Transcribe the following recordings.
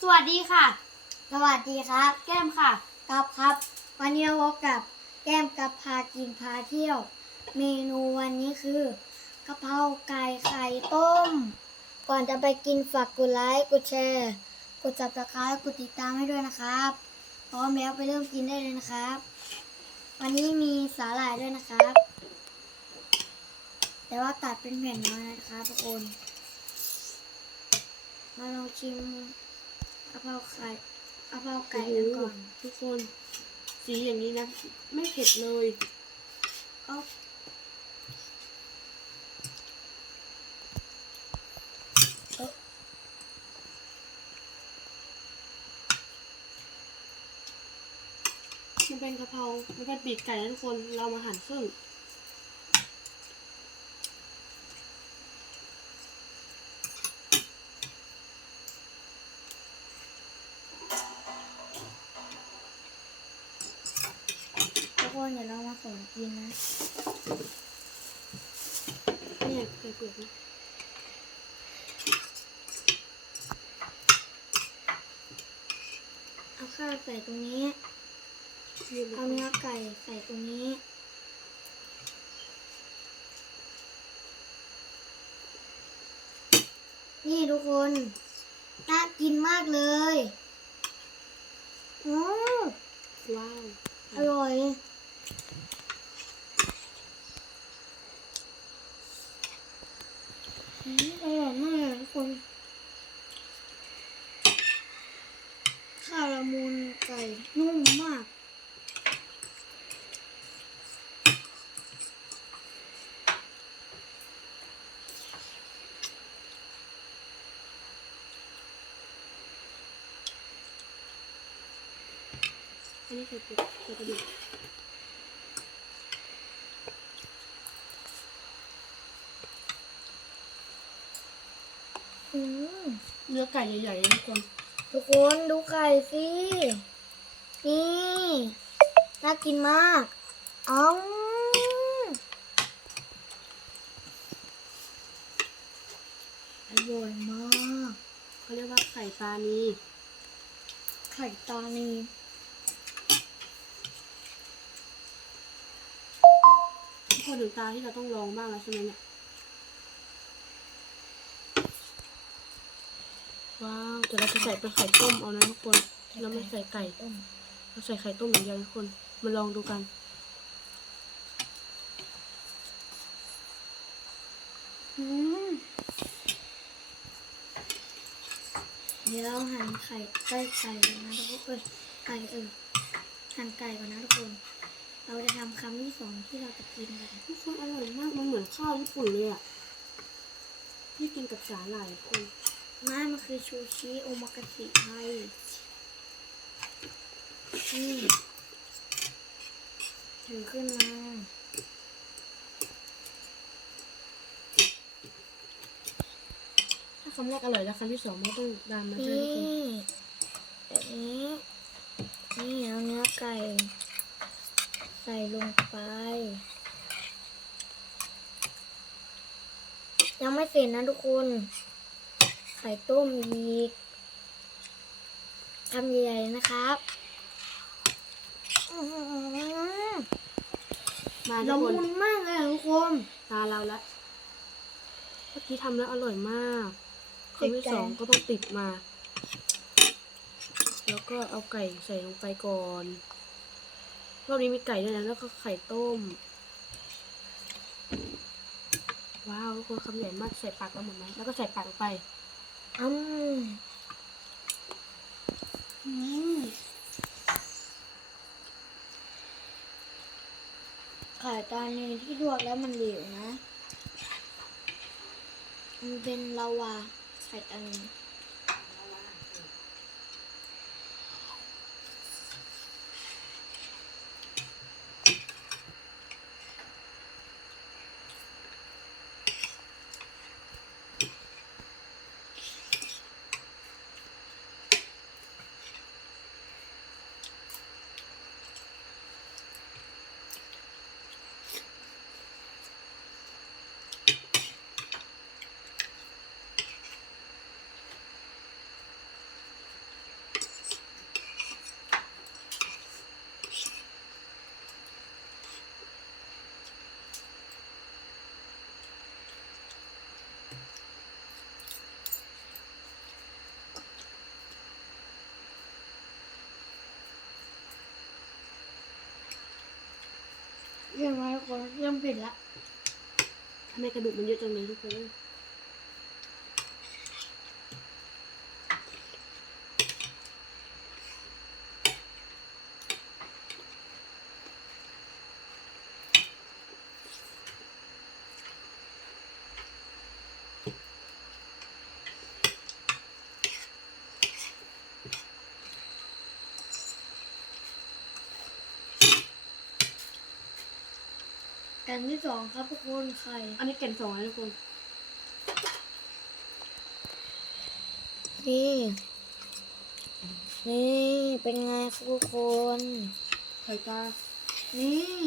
สวัสดีค่ะ สวัสดีครับ แก้มค่ะ กับครับ วันนี้เราพบกับแก้มกับพากินพาเที่ยว เมนูวันนี้คือกะเพราไก่ไข่ต้ม ก่อนจะไปกินฝากกดไลค์กดแชร์กด subscribe กดติดตามให้ด้วยนะครับพร้อมแล้วไปเริ่มกินได้เลยนะครับ วันนี้มีสาหร่ายด้วยนะครับแต่ว่าตัดเป็นแผ่นน้อยนะครับทุกคน มาลองชิมะเพราไข่กะเพราไก่กันก่อนทุกคนสีอย่างนี้นะ ไม่เผ็ดเลยก็มันเป็นกะเพรา มันเป็นปีกไก่นะทุกคน เรามาหั่นครึ่ง คนเดี๋ยวเรามาสอนกินนะ เนี่ยเปลือกๆนะเอาข้าวใส่ตรงนี้ยืนเอาเนื้อไก่ใส่ตรงนี้ นี่ทุกคนน่ากินมากเลยอือว้าว อร่อย อร่อยมากเลยทุกคน ข้าวละมุนไก่นุ่มมาก อันนี้คือเปลือกเปลือกกระดูก อืม เนื้อไก่ใหญ่ๆนะทุกคน ทุกคนดูไข่สิ นี่น่ากินมากอ๋ออร่อยมากเขาเรียกว่าไข่ตานีไข่ตานีทุกคนถึงตาที่เราต้องลองบ้างแล้วใช่ไหมเนี่ย ว้าวแต่เราจะใส่เป็นไข่ต้มเอานะทุกคนเราไม่ใส่ไก่ต้มเราใส่ไข่ต้มอย่างเดียวนะทุกคน มาลองดูกันอืมเดี๋ยวเราหั่นไข่ไก่ไก่ก่อนนะทุกคนไก่เออหั่นไก่ก่อนนะทุกคน เราจะทำคำที่สองที่เราจะกินกันทุกคนอร่อยมากมันเหมือนข้าวญี่ปุ่นเลยอะที่กินกับสาหร่ายทุกคน นั่นมันคือชูชิโอมากาสิไทยนี่ถือขึ้นมาถ้าคำแรกอร่อยแล้วคำที่สองไม่ต้องดามมาใช่นี่ไหมทุกคนแบบนี้นี่เอาเนื้อไก่ ใส่ลงไป ยังไม่เสร็จนะทุกคน ไข่ต้มอีกทำใหญ่ๆนะครับอื้อหือมาละทุกคนมุนมากเลยอะทุกคนตาเราละเมื่อกี้ทำแล้วอร่อยมากติดคำที่ใจสองก็ต้องติดมา แล้วก็เอาไก่ใส่ลงไปก่อนรอบนี้มีไก่ด้วยนะแล้วก็ไข่ต้ม ว้าวทุกคนคำใหญ่มากใส่ปากเราหมดไหมแล้วก็ใส่ปากลงไป อืมไข่ตานีที่ลวกแล้วมันเหลวนะ มันเป็นลาวาไข่ตานีเรื่อ งไหมคนเริ่มผิดละทำไมกระดูกมันเยอะจังเลยทุกคน กันที่สองครับทุกคนไข่อันนี้แก่นสองนะทุกคนนี่นี่เป็นไงครับทุกคน ไข่ปลานี่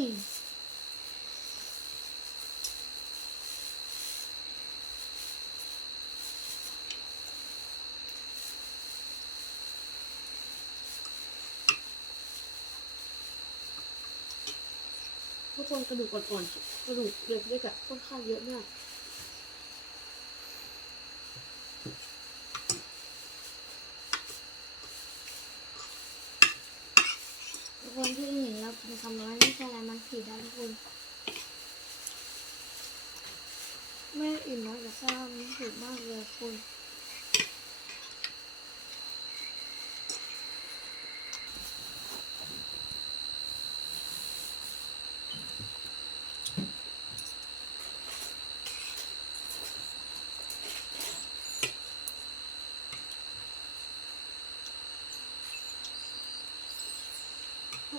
ทุกคนกระดูกอ่อนๆกระดูกเล็กๆอะค่อนข้างเยอะมากทุกคนที่เห็นเรากินคำน้อยไม่ใช่อะไรมันผิดนะทุกคนไม่อิ่มน้อยแต่ข้าวมันผิดมากเลยคุณ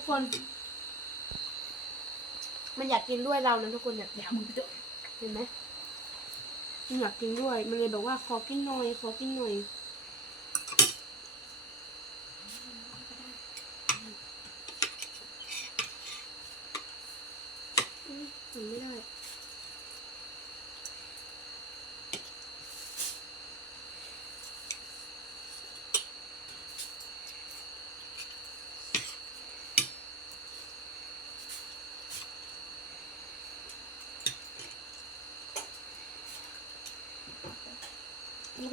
คน มันอยากกินด้วยเรานะทุกคนอยากอยากมึงด้วยเห็นไหมมันอยากกินด้วย มันเลยบอกว่าขอกินหน่อยขอกินหน่อยอืมหนูไม่ได้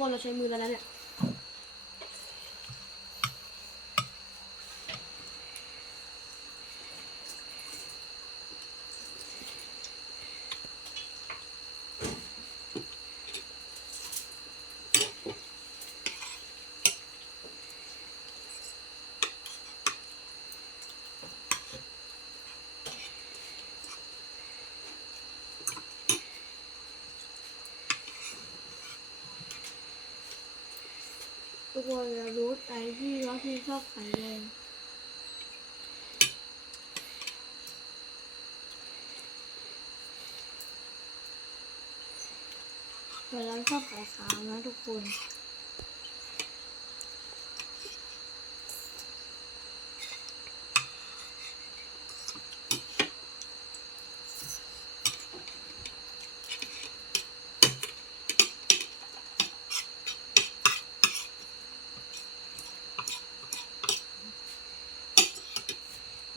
คนเราใช้มือแล้วนะเนี่ย ทุกคนจะรู้ใจที่ว่าที่ชอบไข่แดงแต่เราชอบไข่ขาวนะทุกคน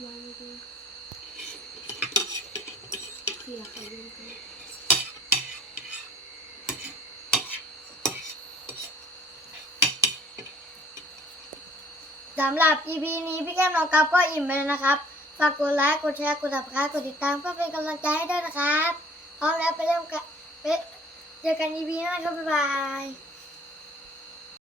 วางดูเขี่ยไข่ดูกัน สำหรับ EP นี้พี่แก้มน้องกับก็อิ่มไปแล้วนะครับ ฝากกดไลค์ กดแชร์ กดติดตามกดติดตามเพื่อเป็นกำลังใจให้ด้วยนะครับ พร้อมแล้วไปเริ่มกันไปเจอกัน EP หน้าครับบ๊ายบาย